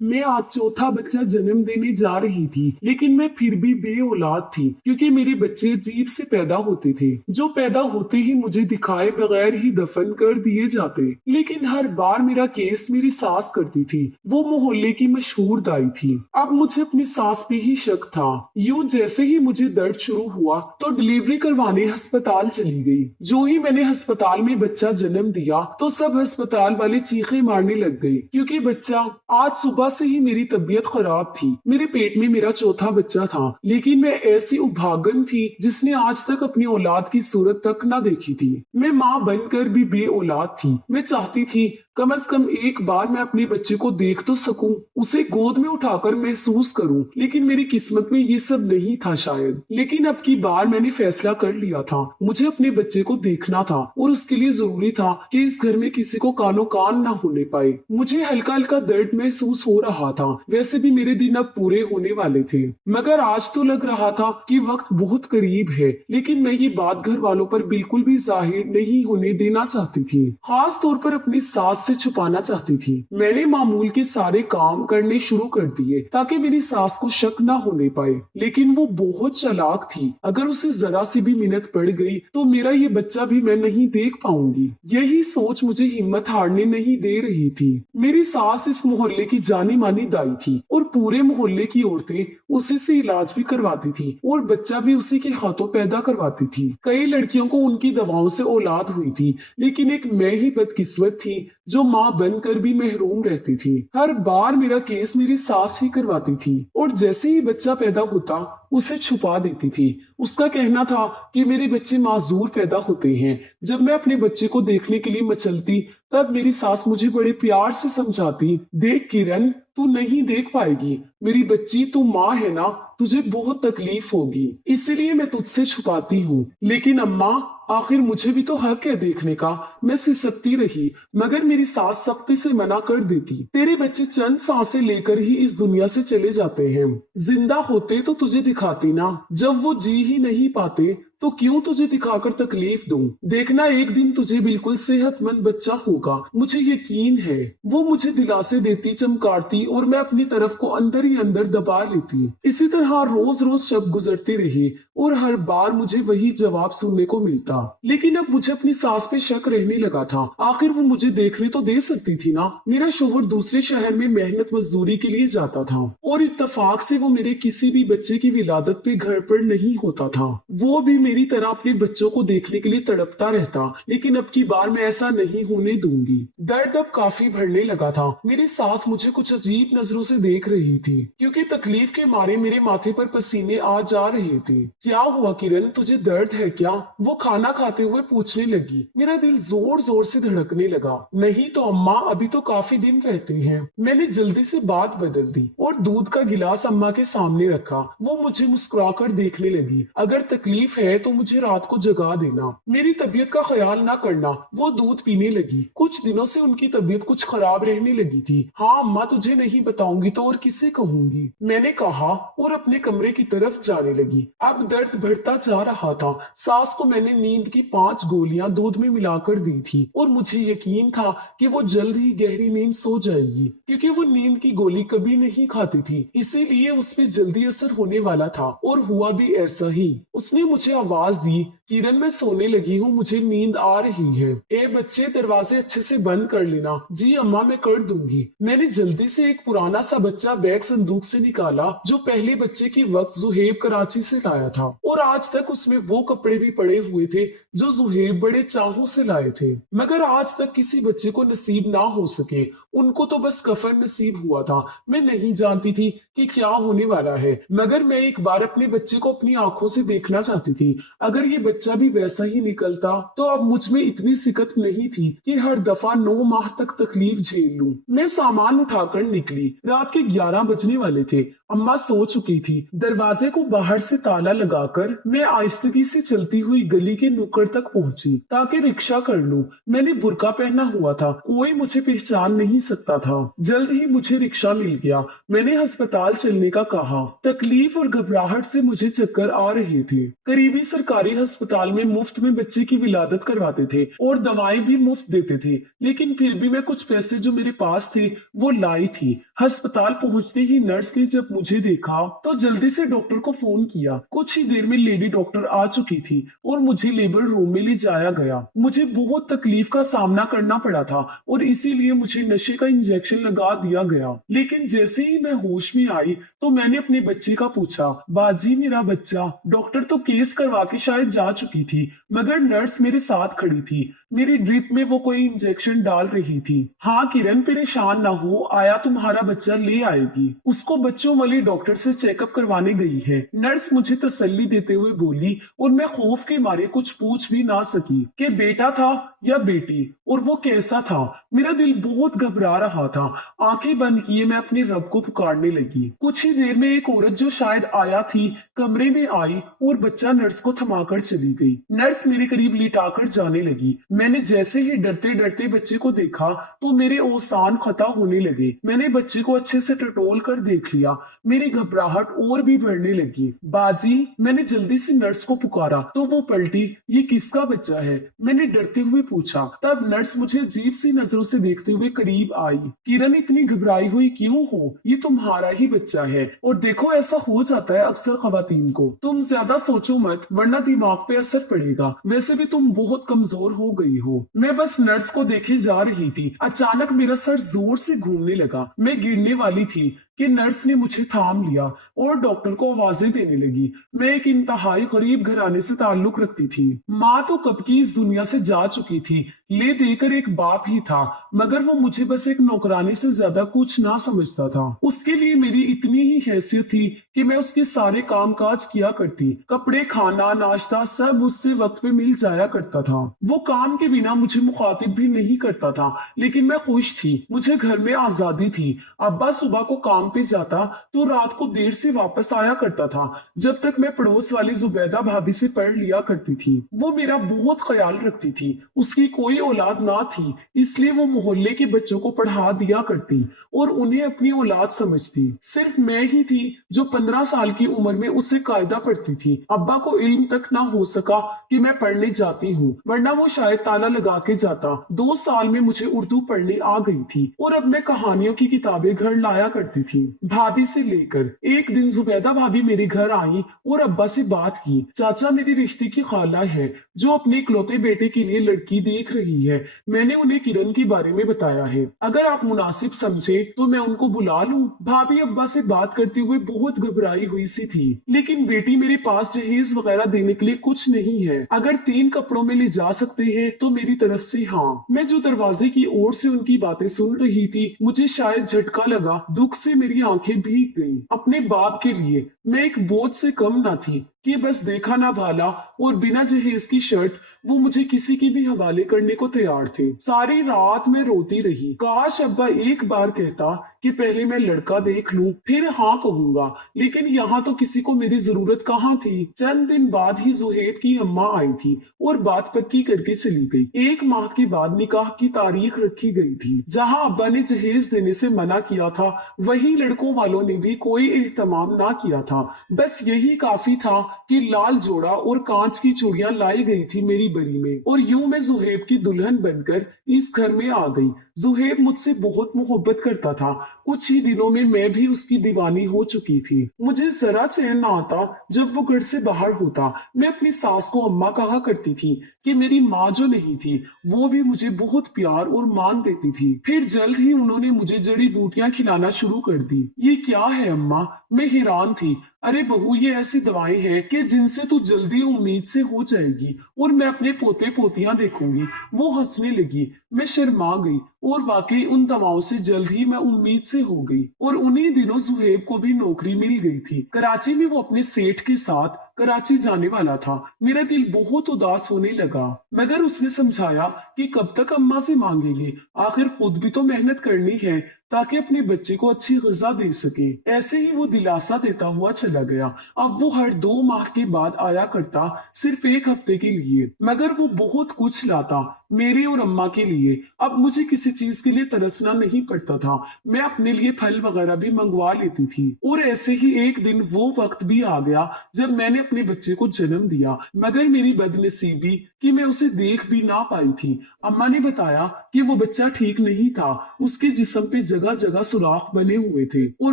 मैं आज चौथा बच्चा जन्म देने जा रही थी, लेकिन मैं फिर भी बे औलाद थी क्योंकि मेरे बच्चे अजीब से पैदा होते थे, जो पैदा होते ही मुझे दिखाए बगैर ही दफन कर दिए जाते। लेकिन हर बार मेरा केस मेरी सास करती थी। वो मोहल्ले की मशहूर दाई थी। अब मुझे अपनी सास पे ही शक था। यूं जैसे ही मुझे दर्द शुरू हुआ तो डिलीवरी करवाने अस्पताल चली गई। जो ही मैंने अस्पताल में बच्चा जन्म दिया तो सब अस्पताल वाले चीखें मारने लग गए, क्योंकि बच्चा आज सुबह से ही मेरी तबीयत खराब थी। मेरे पेट में मेरा चौथा बच्चा था, लेकिन मैं ऐसी उभागन थी जिसने आज तक अपनी औलाद की सूरत तक न देखी थी। मैं माँ बनकर भी बे औलाद थी। मैं चाहती थी कम से कम एक बार मैं अपने बच्चे को देख तो सकूं, उसे गोद में उठाकर महसूस करूं, लेकिन मेरी किस्मत में ये सब नहीं था शायद। लेकिन अब की बार मैंने फैसला कर लिया था, मुझे अपने बच्चे को देखना था और उसके लिए जरूरी था कि इस घर में किसी को कानो कान ना होने पाए। मुझे हल्का हल्का दर्द महसूस हो रहा था। वैसे भी मेरे दिन अब पूरे होने वाले थे, मगर आज तो लग रहा था कि वक्त बहुत करीब है। लेकिन मैं ये बात घर वालों पर बिल्कुल भी जाहिर नहीं होने देना चाहती थी, खास तौर पर अपनी सास से छुपाना चाहती थी। मैंने मामूल के सारे काम करने शुरू कर दिए ताकि मेरी सास को शक ना होने पाए, लेकिन वो बहुत चालाक थी। अगर उसे जरा सी भी मिन्नत पड़ गई तो मेरा ये बच्चा भी मैं नहीं देख पाऊंगी। यही सोच मुझे हिम्मत हारने नहीं दे रही थी। मेरी सास इस मोहल्ले की जानी मानी दाई थी और पूरे मोहल्ले की औरतें उसी से इलाज भी करवाती थी और बच्चा भी उसी के हाथों पैदा करवाती थी। कई लड़कियों को उनकी दवाओं से औलाद हुई थी, लेकिन एक मैं ही बदकिस्मत थी जो माँ बनकर भी महरूम रहती थी। हर बार मेरा केस मेरी सास ही करवाती थी और जैसे ही बच्चा पैदा होता उसे छुपा देती थी। उसका कहना था कि मेरे बच्चे माजूर पैदा होते हैं। जब मैं अपने बच्चे को देखने के लिए मचलती तब मेरी सास मुझे बड़े प्यार से समझाती, देख किरण, तू नहीं देख पाएगी, मेरी बच्ची तू माँ है ना, तुझे बहुत तकलीफ होगी, इसीलिए मैं तुझसे छुपाती हूँ। लेकिन अम्मा, आखिर मुझे भी तो हक है देखने का। मैं सिसकती रही, मगर मेरी सास सख्ती से मना कर देती। तेरे बच्चे चंद सांसें लेकर ही इस दुनिया से चले जाते हैं। जिंदा होते तो तुझे दिखाती ना, जब वो जी ही नहीं पाते तो क्यों तुझे दिखाकर तकलीफ दूं? देखना एक दिन तुझे बिल्कुल सेहतमंद बच्चा होगा, मुझे यकीन है। वो मुझे दिलासे देती, चमकारती और मैं अपनी तरफ को अंदर ही अंदर दबा लेती। इसी तरह रोज रोज शब गुजरती रही और हर बार मुझे वही जवाब सुनने को मिलता। लेकिन अब मुझे अपनी सास पे शक रहने लगा था। आखिर वो मुझे देखने तो दे सकती थी ना। मेरा शोहर दूसरे शहर में मेहनत मजदूरी के लिए जाता था और इत्तेफाक से वो मेरे किसी भी बच्चे की विलादत पे घर पर नहीं होता था। वो भी मेरी तरह अपने बच्चों को देखने के लिए तड़पता रहता, लेकिन अब की बार मैं ऐसा नहीं होने दूंगी। दर्द अब काफी बढ़ने लगा था। मेरी सास मुझे कुछ अजीब नजरों से देख रही थी, क्योंकि तकलीफ के मारे मेरे माथे पर पसीने आ जा रहे थे। क्या हुआ किरण, तुझे दर्द है क्या? वो खाना खाते हुए पूछने लगी। मेरा दिल जोर जोर से धड़कने लगा। नहीं तो अम्मा, अभी तो काफी दिन रहते हैं। मैंने जल्दी से बात बदल दी और दूध का गिलास अम्मा के सामने रखा। वो मुझे मुस्कुराकर देखने लगी। अगर तकलीफ है तो मुझे रात को जगा देना, मेरी तबीयत का ख्याल ना करना। वो दूध पीने लगी। कुछ दिनों से उनकी तबीयत कुछ खराब रहने लगी थी। हाँ अम्मा, तुझे नहीं बताऊंगी तो और किसे कहूंगी, मैंने कहा और अपने कमरे की तरफ जाने लगी। अब दर्द बढ़ता जा रहा था। सास को मैंने नींद की 5 गोलियां दूध में मिलाकर दी थी और मुझे यकीन था कि वो जल्द ही गहरी नींद सो जाएगी, क्योंकि वो नींद की गोली कभी नहीं खाती थी, इसीलिए उस पर जल्दी असर होने वाला था। और हुआ भी ऐसा ही। उसने मुझे आवाज दी, किरण मैं सोने लगी हूँ, मुझे नींद आ रही है। ए बच्चे, दरवाजे अच्छे से बंद कर लेना। जी अम्मा, मैं कर दूंगी। मैंने जल्दी से एक पुराना सा बच्चा बैग संदूक से निकाला जो पहले बच्चे के वक्त जुहेब कराची से लाया था, और आज तक उसमें वो कपड़े भी पड़े हुए थे जो जुहेब बड़े चाहों से लाए थे, मगर आज तक किसी बच्चे को नसीब ना हो सके। उनको तो बस कफन नसीब हुआ था। मैं नहीं जानती थी कि क्या होने वाला है, मगर मैं एक बार अपने बच्चे को अपनी आंखों से देखना चाहती थी। अगर ये बच्चा भी वैसा ही निकलता तो अब मुझ में इतनी सिकत नहीं थी कि हर दफा 9 माह तक तकलीफ झेल लूं। मैं सामान उठाकर निकली। रात के 11 बजने वाले थे अम्मा सो चुकी थी। दरवाजे को बाहर से ताला लगाकर मैं आहिस्तगी से चलती हुई गली के नुक्कड़ तक पहुंची ताकि रिक्शा कर लूं। मैंने बुर्का पहना हुआ था, कोई मुझे पहचान नहीं सकता था। जल्द ही मुझे रिक्शा मिल गया। मैंने अस्पताल चलने का कहा। तकलीफ और घबराहट से मुझे चक्कर आ रहे थे। करीबी सरकारी अस्पताल में मुफ्त में बच्चे की विलादत करवाते थे और दवाएं भी मुफ्त देते थे, लेकिन फिर भी मैं कुछ पैसे जो मेरे पास थे वो लाई थी। अस्पताल पहुंचते ही नर्स ने जब मुझे देखा तो जल्दी से डॉक्टर को फोन किया। कुछ ही देर में लेडी डॉक्टर आ चुकी थी और मुझे लेबर रूम में ले जाया गया। मुझे बहुत तकलीफ का सामना करना पड़ा था और इसीलिए मुझे नशे का इंजेक्शन लगा दिया गया। लेकिन जैसे ही मैं होश में आई तो मैंने अपने बच्चे का पूछा, बाजी मेरा बच्चा। डॉक्टर तो केस करवा के शायद जा चुकी थी, मगर नर्स मेरे साथ खड़ी थी। मेरी ड्रिप में वो कोई इंजेक्शन डाल रही थी। हाँ किरण, परेशान ना हो, आया तुम्हारा बच्चा ले आएगी। उसको बच्चों वाले डॉक्टर से चेकअप करवाने गई है, नर्स मुझे तसल्ली देते हुए बोली। और मैं खौफ के मारे कुछ पूछ भी ना सकी कि बेटा था या बेटी और वो कैसा था। मेरा दिल बहुत घबरा रहा था। आंखें बंद किए मैं अपने रब को पुकारने लगी। कुछ ही देर में एक औरत जो शायद आया थी कमरे में आई और बच्चा नर्स को थमाकर चली गई। नर्स मेरे करीब लिटाकर जाने लगी। मैंने जैसे ही डरते डरते बच्चे को देखा तो मेरे ओसान खता होने लगे। मैंने बच्चे को अच्छे से टटोल कर देख लिया। मेरी घबराहट और भी बढ़ने लगी। बाजी, मैंने जल्दी से नर्स को पुकारा तो वो पलटी। ये किसका बच्चा है? मैंने डरते हुए पूछा। तब नर्स मुझे अजीब सी नजरों से देखते हुए करीब आई। किरण, इतनी घबराई हुई क्यों हो? ये तुम्हारा ही बच्चा है। और देखो, ऐसा हो जाता है अक्सर खवातीन को। तुम ज्यादा सोचो मत, वरना दिमाग पे असर पड़ेगा। वैसे भी तुम बहुत कमजोर हो गई हो। मैं बस नर्स को देखे जा रही थी। अचानक मेरा सर जोर से घूमने लगा। मैं गिरने वाली थी कि नर्स ने मुझे थाम लिया और डॉक्टर को आवाजें देने लगी। मैं एक इंतहाई गरीब घराने से ताल्लुक रखती थी। माँ तो कब की इस दुनिया से जा चुकी थी, ले देकर एक बाप ही था, मगर वो मुझे बस एक नौकरानी से ज्यादा कुछ ना समझता था। उसके लिए मेरी इतनी ही हैसियत थी कि मैं उसके सारे काम काज किया करती। कपड़े, खाना, नाश्ता सब उससे वक्त पे मिल जाया करता था। वो काम के बिना मुझे मुखातिब भी नहीं करता था, लेकिन मैं खुश थी। मुझे घर में आजादी थी। अब्बा सुबह को काम पे जाता तो रात को देर से वापस आया करता था। जब तक मैं पड़ोस वाली जुबैदा भाभी से पढ़ लिया करती थी। वो मेरा बहुत ख्याल रखती थी। उसकी कोई औलाद ना थी, इसलिए वो मोहल्ले के बच्चों को पढ़ा दिया करती और उन्हें अपनी औलाद समझती। सिर्फ मैं ही थी जो 15 साल की उम्र में उससे कायदा पढ़ती थी। अब्बा को इल्म तक ना हो सका कि मैं पढ़ने जाती हूँ, वरना वो शायद ताला लगा के जाता। 2 साल में मुझे उर्दू पढ़ने आ गई थी और अब मैं कहानियों की किताबें घर लाया करती थी। भाभी से लेकर एक दिन जुबैदा भाभी मेरे घर आई और अब्बा से बात की। चाचा मेरी रिश्ते की खाला है जो अपने इकलौते बेटे के लिए लड़की देख रही है। मैंने उन्हें किरण के बारे में बताया है। अगर आप मुनासिब समझे तो मैं उनको बुला लूं। भाभी अब्बा से बात करते हुए बहुत घबराई हुई सी थी। लेकिन बेटी, मेरे पास जहेज वगैरह देने के लिए कुछ नहीं है। अगर 3 कपड़ों में ले जा सकते हैं तो मेरी तरफ से हाँ। मैं जो दरवाजे की ओर से उनकी बातें सुन रही थी, मुझे शायद झटका लगा। दुख से मेरी आंखें भीग गईं। अपने बाप के लिए मैं एक बोझ से कम ना थी कि बस देखा ना भाला और बिना जहेज की शर्त वो मुझे किसी के भी हवाले करने को तैयार थे। सारी रात मैं रोती रही। काश अब्बा एक बार कहता कि पहले मैं लड़का देख लूं फिर हाँ कहूंगा, लेकिन यहाँ तो किसी को मेरी जरूरत कहाँ थी। चंद दिन बाद ही जुहेब की अम्मा आई थी और बात पक्की करके चली गई। 1 माह के बाद निकाह की तारीख रखी गई थी। जहाँ अब्बा ने जहेज देने से मना किया था, वहीं लड़कों वालों ने भी कोई एहतमाम ना किया था। बस यही काफी था कि लाल जोड़ा और कांच की चूड़ियां लाई गई थी मेरी बरी में, और यूं मैं जुहेब की दुल्हन बनकर इस घर में आ गई। जुहेब मुझसे बहुत मोहब्बत करता था। कुछ ही दिनों में मैं भी उसकी दीवानी हो चुकी थी। मुझे जरा चैन ना आता जब वो घर से बाहर होता। मैं अपनी सास को अम्मा कहा करती थी कि मेरी माँ जो नहीं थी वो भी मुझे बहुत प्यार और मान देती थी। फिर जल्द ही उन्होंने मुझे जड़ी बूटियां खिलाना शुरू कर दी। ये क्या है अम्मा? मैं हैरान थी। अरे बहू, ये ऐसी दवाएं हैं कि जिनसे तू जल्दी उम्मीद से हो जाएगी और मैं अपने पोते पोतियां देखूंगी। वो हंसने लगी। मैं शर्मा गई और वाकई उन दवाओं से जल्द ही मैं उम्मीद से हो गई। और उन्हीं दिनों जुहेब को भी नौकरी मिल गई थी। कराची में वो अपने सेठ के साथ कराची जाने वाला था। मेरा दिल बहुत उदास होने लगा, मगर उसने समझाया कि कब तक अम्मा से मांगेंगे, आखिर खुद भी तो मेहनत करनी है ताकि अपने बच्चे को अच्छी ग़िज़ा दे सके। ऐसे ही वो दिलासा देता हुआ चला गया। अब वो हर 2 माह के बाद आया करता, सिर्फ 1 हफ्ते के लिए, मगर वो बहुत कुछ लाता मेरे और अम्मा के लिए। अब मुझे किसी चीज के लिए तरसना नहीं पड़ता था, मैं अपने लिए फल वगैरह भी मंगवा लेती थी। और ऐसे ही एक दिन वो वक्त भी आ गया जब मैंने अपने बच्चे को जन्म दिया, मगर मेरी बदनसीबी कि मैं उसे देख भी ना पाई थी। अम्मा ने बताया कि वो बच्चा ठीक नहीं था, उसके जिस्म पे जगह जगह सुराख बने हुए थे और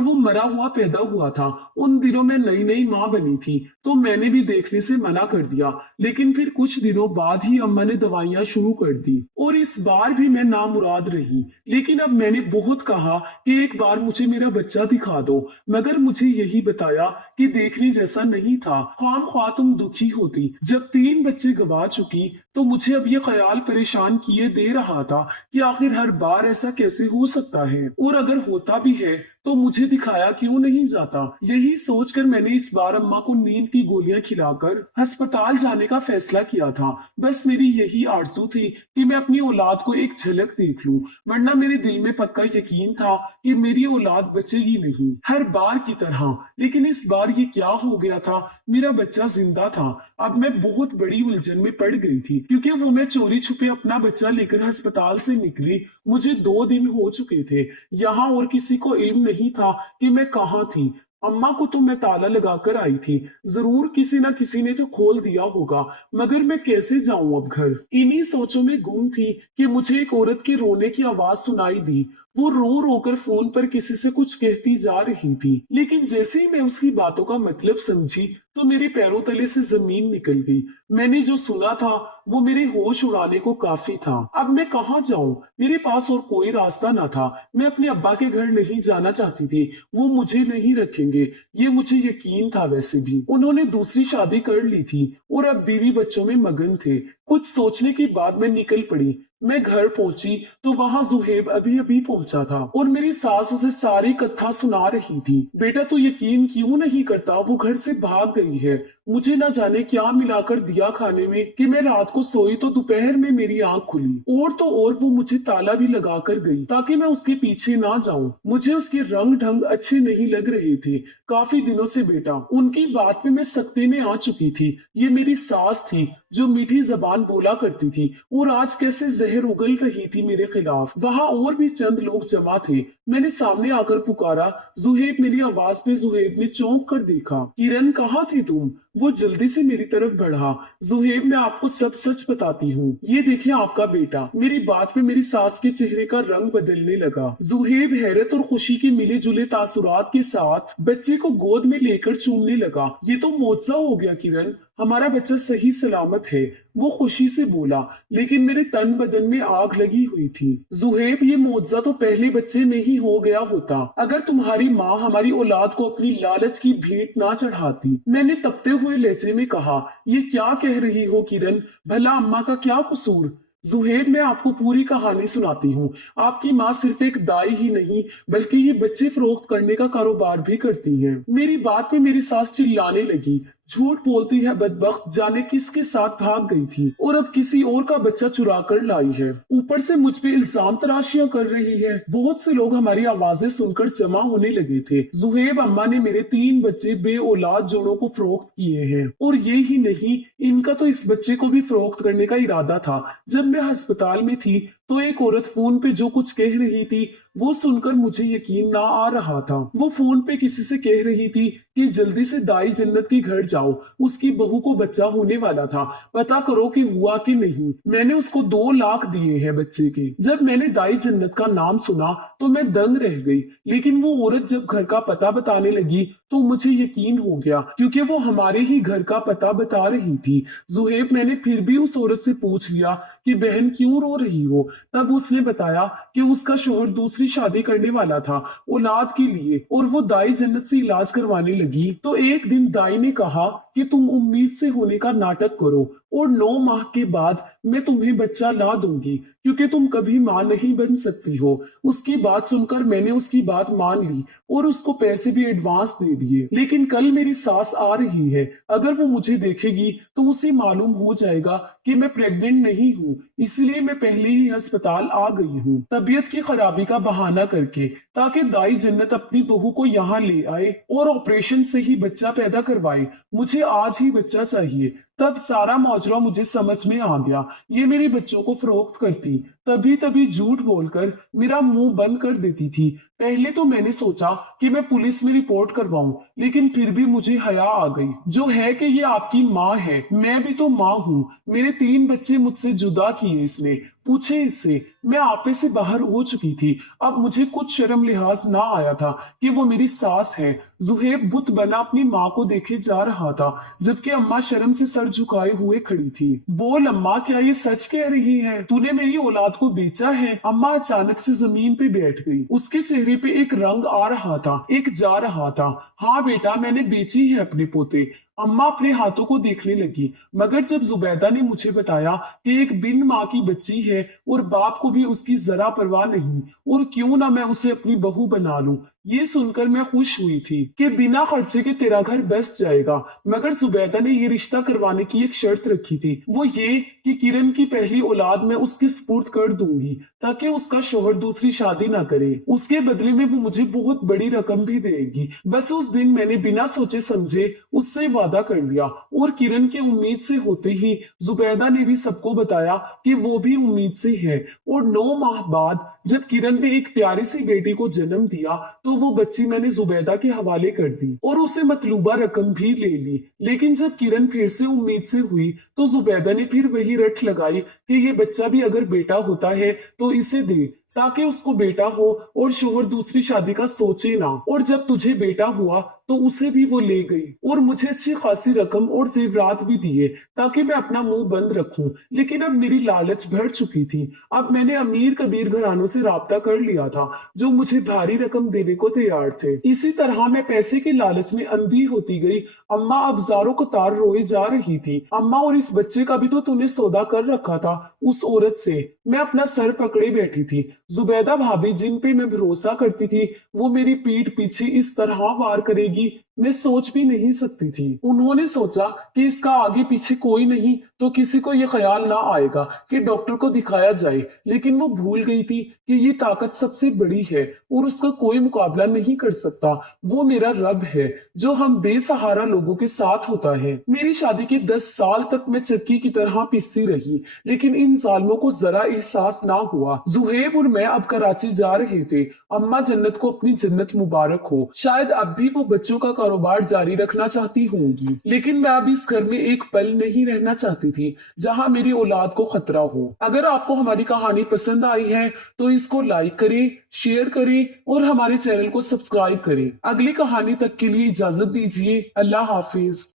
वो मरा हुआ पैदा हुआ था। उन दिनों में नई नई माँ बनी थी तो मैंने भी देखने से मना कर दिया, लेकिन फिर कुछ दिनों बाद ही अम्मा ने दवाइयाँ शुरू कर दी और इस बार भी मैं नामुराद रही। लेकिन अब मैंने बहुत कहा कि एक बार मुझे मेरा बच्चा दिखा दो, मगर मुझे यही बताया कि देखने जैसा नहीं था। खाम ख्वाह तुम दुखी होती। जब 3 बच्चे गवा चुकी तो मुझे अब ये ख्याल परेशान किए दे रहा था कि आखिर हर बार ऐसा कैसे हो सकता है, और अगर होता भी है तो मुझे दिखाया क्यों नहीं जाता। यही सोचकर मैंने इस बार अम्मा को नींद की गोलियां खिलाकर अस्पताल जाने का फैसला किया था। बस मेरी यही आरज़ू थी कि मैं अपनी औलाद को एक झलक देख लूं, वरना मेरे दिल में पक्का यकीन था कि मेरी औलाद बचेगी नहीं, हर बार की तरह। लेकिन इस बार ये क्या हो गया था, मेरा बच्चा जिंदा था। अब मैं बहुत बड़ी उलझन में पड़ गई थी, क्योंकि वो मैं चोरी छुपे अपना बच्चा लेकर अस्पताल से निकली। मुझे 2 दिन हो चुके थे यहाँ, और किसी को इल्म नहीं था कि मैं कहाँ थी। अम्मा को तो मैं ताला लगाकर आई थी, जरूर किसी न किसी ने तो खोल दिया होगा, मगर मैं कैसे जाऊं अब घर। इन्हीं सोचों में गुम थी कि मुझे एक औरत के रोने की आवाज सुनाई दी। वो रो रो कर फोन पर किसी से कुछ कहती जा रही थी, लेकिन जैसे ही मैं उसकी बातों का मतलब समझी तो मेरे पैरों तले से जमीन निकल गई। मैंने जो सुना था वो मेरे होश उड़ाने को काफी था। अब मैं कहाँ जाऊं, मेरे पास और कोई रास्ता ना था। मैं अपने अब्बा के घर नहीं जाना चाहती थी, वो मुझे नहीं रखेंगे, ये मुझे यकीन था। वैसे भी उन्होंने दूसरी शादी कर ली थी और अब बीवी बच्चों में मगन थे। कुछ सोचने के बाद मैं निकल पड़ी। मैं घर पहुंची तो वहां जुहेब अभी अभी पहुंचा था और मेरी सास उसे सारी कथा सुना रही थी। बेटा तू यकीन क्यों नहीं करता, वो घर से भाग गई है। मुझे न जाने क्या मिलाकर दिया खाने में कि मैं रात को सोई तो दोपहर में मेरी आंख खुली, और तो और वो मुझे ताला भी लगा कर गई ताकि मैं उसके पीछे ना जाऊं। मुझे उसके रंग ढंग अच्छे नहीं लग रहे थे काफी दिनों से बेटा। उनकी बात में मैं सख्ते में आ चुकी थी। ये मेरी सास थी जो मीठी जबान बोला करती थी, और आज कैसे जहर उगल रही थी मेरे खिलाफ। वहां और भी चंद लोग जमा थे। मैंने सामने आकर पुकारा, जुहेब। मेरी आवाज पे जुहेब ने चौंक कर देखा। किरण कहाँ थी तुम? वो जल्दी से मेरी तरफ बढ़ा। जुहेब मैं आपको सब सच बताती हूँ, ये देखिए आपका बेटा। मेरी बात पे मेरी सास के चेहरे का रंग बदलने लगा। जुहेब हैरत और खुशी के मिले जुले तासुरात के साथ बच्चे को गोद में लेकर चूमने लगा। ये तो मोज़ा हो गया किरण, हमारा बच्चा सही सलामत है, वो खुशी से बोला। लेकिन मेरे तन बदन में आग लगी हुई थी। जुहेब ये मोज़ा तो पहले बच्चे में ही हो गया होता अगर तुम्हारी माँ हमारी औलाद को अपनी लालच की भेंट ना चढ़ाती। मैंने तपते हुए लहजे में कहा, ये क्या कह रही हो किरण, भला अम्मा का क्या कसूर? जुहेब मैं आपको पूरी कहानी सुनाती हूँ। आपकी माँ सिर्फ एक दाई ही नहीं बल्कि ये बच्चे फरोख्त करने का कारोबार भी करती हैं। मेरी बात पे मेरी सास चिल्लाने लगी, झूठ बोलती है बदबख्त, जाने किसके साथ भाग गई थी और अब किसी और का बच्चा चुरा कर लाई है। ऊपर से मुझ पे इल्जाम तराशियां कर रही है। बहुत से लोग हमारी आवाजें सुनकर जमा होने लगे थे। जुहेब अम्मा ने मेरे 3 बच्चे बे औलाद जोड़ों को फरोख्त किए हैं, और ये ही नहीं, इनका तो इस बच्चे को भी फरोख्त करने का इरादा था। जब मैं अस्पताल में थी तो एक औरत फोन पे जो कुछ कह रही थी वो सुनकर मुझे यकीन ना आ रहा था। वो फोन पे किसी से कह रही थी कि जल्दी से दाई जन्नत के घर जाओ, उसकी बहू को बच्चा होने वाला था, पता करो कि हुआ कि नहीं। मैंने उसको 2 लाख दिए हैं बच्चे के। जब मैंने दाई जन्नत का नाम सुना तो मैं दंग रह गई, लेकिन वो औरत जब घर का पता बताने लगी तो मुझे यकीन हो गया, क्योंकि वो हमारे ही घर का पता बता रही थी। जुहेब मैंने फिर भी उस औरत से पूछ लिया कि बहन क्यों रो रही हो। तब उसने बताया कि उसका शोहर दूसरी शादी करने वाला था औलाद के लिए, और वो दाई जन्नत से इलाज करवाने लगी। तो एक दिन दाई ने कहा कि तुम उम्मीद से होने का नाटक करो और 9 माह के बाद मैं तुम्हें बच्चा ला दूंगी, क्योंकि तुम कभी माँ नहीं बन सकती हो। उसकी बात सुनकर मैंने उसकी बात मान ली और उसको पैसे भी एडवांस दे दिए। लेकिन कल मेरी सास आ रही है, अगर वो मुझे देखेगी तो उसे मालूम हो जाएगा कि मैं प्रेग्नेंट नहीं हूँ, इसलिए मैं पहले ही अस्पताल आ गई हूँ, तबीयत की खराबी का बहाना करके, ताकि दाई जन्नत अपनी बहू को यहाँ ले आए और ऑपरेशन से ही बच्चा पैदा करवाए। मुझे आज ही बच्चा चाहिए। तब सारा माजरा मुझे समझ में आ गया। ये मेरे बच्चों को फरोख्त करती, तभी तभी झूठ बोलकर मेरा मुंह बंद कर देती थी। पहले तो मैंने सोचा कि मैं पुलिस में रिपोर्ट करवाऊं, लेकिन फिर भी मुझे हया आ गई। जो है कि ये आपकी माँ है, मैं भी तो माँ हूँ। मेरे 3 बच्चे मुझसे जुदा किए इसने, पूछे इससे। मैं आपे से बाहर हो चुकी थी। अब मुझे कुछ शर्म लिहाज ना आया था कि वो मेरी सास है। जुहेब बुत बना अपनी माँ को देखे जा रहा था, जबकि अम्मा शर्म से सर झुकाए हुए खड़ी थी। बोल अम्मा, क्या ये सच कह रही है? तूने मेरी औलाद को बेचा है? अम्मा अचानक से जमीन पे बैठ गई। उसके चेहरे पे एक रंग आ रहा था, एक जा रहा था। हाँ बेटा, मैंने बेची है अपने पोते। अम्मा अपने हाथों को देखने लगी, मगर जब जुबैदा ने मुझे बताया कि एक बिन माँ की बच्ची है और बाप को भी उसकी जरा परवाह नहीं, और क्यों ना मैं उसे अपनी बहू बना लूं, ये सुनकर मैं खुश हुई थी कि बिना खर्चे के तेरा घर बस जाएगा। मगर जुबैदा ने ये रिश्ता करवाने की एक शर्त रखी थी, वो ये कि किरण की पहली औलाद मैं उसके स्पुर्द कर दूंगी, ताकि उसका शोहर दूसरी शादी ना करे। उसके बदले में वो मुझे बहुत बड़ी रकम भी देगी। बस उस दिन मैंने बिना सोचे समझे उससे वादा कर लिया, और किरण की उम्मीद से होते ही जुबैदा ने भी सबको बताया कि वो भी उम्मीद से है। और 9 माह बाद जब किरण ने एक प्यारी सी बेटी को जन्म दिया, तो वो बच्ची मैंने जुबैदा के हवाले कर दी और उसे मतलूबा रकम भी ले ली। लेकिन जब किरण फिर से उम्मीद से हुई, तो जुबैदा ने फिर वही रट लगाई कि ये बच्चा भी अगर बेटा होता है तो इसे दे, ताकि उसको बेटा हो और शोहर दूसरी शादी का सोचे ना। और जब तुझे बेटा हुआ तो उसे भी वो ले गई और मुझे अच्छी खासी रकम और जेवरात भी दिए, ताकि मैं अपना मुंह बंद रखूं। लेकिन अब मेरी लालच बढ़ चुकी थी। अब मैंने अमीर कबीर घरानों से राब्ता कर लिया था, जो मुझे भारी रकम देने को तैयार थे। इसी तरह मैं पैसे के लालच में अंधी होती गई। अम्मा अब ज़ारों कतार रोए जा रही थी। अम्मा, और इस बच्चे का भी तो तूने सौदा कर रखा था उस औरत से। मैं अपना सर पकड़े बैठी थी। जुबैदा भाभी, जिन पे मैं भरोसा करती थी, वो मेरी पीठ पीछे इस तरह वार करेगी, मैं सोच भी नहीं सकती थी। उन्होंने सोचा कि इसका आगे पीछे कोई नहीं तो किसी को ये ख्याल ना आएगा कि डॉक्टर को दिखाया जाए, लेकिन वो भूल गई थी कि ये ताकत सबसे बड़ी है और उसका कोई मुकाबला नहीं कर सकता। वो मेरा रब है, जो हम बेसहारा लोगों के साथ होता है। मेरी शादी के 10 साल तक मैं चक्की की तरह पिसती रही, लेकिन इन जालिमों को जरा एहसास ना हुआ। जुहेब और मैं अब कराची जा रहे थे। अम्मा जन्नत को अपनी जन्नत मुबारक हो। शायद अब भी वो बच्चों का कारोबार जारी रखना चाहती होंगी, लेकिन मैं अब इस घर में एक पल नहीं रहना चाहती थी जहां मेरी औलाद को खतरा हो। अगर आपको हमारी कहानी पसंद आई है तो इसको लाइक करें, शेयर करें और हमारे चैनल को सब्सक्राइब करें। अगली कहानी तक के लिए इजाजत दीजिए। अल्लाह हाफिज।